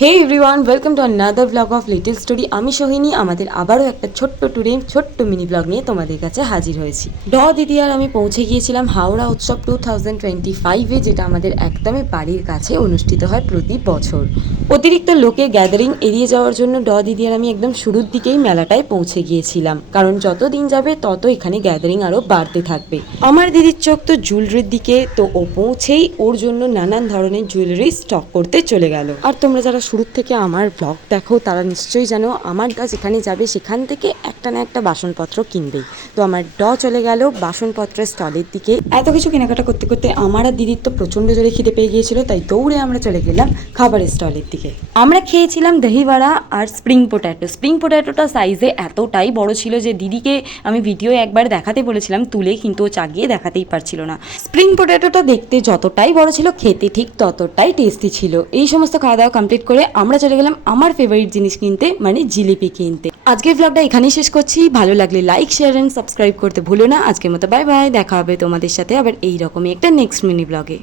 Hey everyone, welcome to another blog of little story. আমি সোহিনী আমাদের আবারও একটা ছোট্ট ট্যুরে ছোট্ট মিনি ব্লগ নিয়ে তোমাদের কাছে হাজির হয়েছি। দিদি আর আমি পৌঁছে গিয়েছিলাম হাওড়া উৎসব 2025-এ, যেটা আমাদের একদমই বাড়ির কাছে অনুষ্ঠিত হয় প্রতি বছর। অতিরিক্ত লোকের গ্যাদারিং এড়িয়ে যাওয়ার জন্য দিদি আর আমি একদম শুরুর দিকেই মেলাটায় পৌঁছে গিয়েছিলাম, কারণ যত দিন যাবে তত এখানে গ্যাদারিং আরও বাড়তে থাকবে। আমার দিদির চোখ তো জুয়েলারির দিকে, তো ও পৌঁছেই ওর জন্য নানান ধরনের জুয়েলারি স্টক করতে চলে গেল। আর তোমরা যারা শুরুর থেকে আমার ব্লগ দেখো তারা নিশ্চয়ই জানো আমার যেখানে যাবে সেখান থেকে একটা না একটা বাসনপত্র কিনবেই। তো আমার চলে গেল বাসনপত্রের স্টলের দিকে। এত কিছু কেনাকাটা করতে করতে আমার আর দিদির তো প্রচণ্ড জোরে খিদে পেয়ে গিয়েছিল, তাই দৌড়ে আমরা চলে গেলাম খাবারের স্টলের দিকে। আমরা খেয়েছিলাম দহিবড়া আর স্প্রিং পোট্যাটো। স্প্রিং পোট্যাটোটা সাইজে এতটাই বড় ছিল যে দিদিকে আমি ভিডিও একবার দেখাতে বলেছিলাম তুলে, কিন্তু ও চাগিয়ে দেখাতেই পারছিল না। স্প্রিং পোট্যাটোটা দেখতে যতটাই বড় ছিল, খেতে ঠিক ততটাই টেস্টি ছিল। এই সমস্ত খাওয়া দাওয়া কমপ্লিট করে আমরা চলে গেলাম আমার ফেভারিট জিনিস কিনতে, মানে জিলিপি কিনতে। আজকের ব্লগটা এখানেই শেষ করছি। ভালো লাগলে লাইক, শেয়ার এন্ড সাবস্ক্রাইব করতে ভুলো না। আজকের মতো বাই বাই, দেখা হবে তোমাদের সাথে আবার এইরকমই একটা নেক্সট মিনি ব্লগে।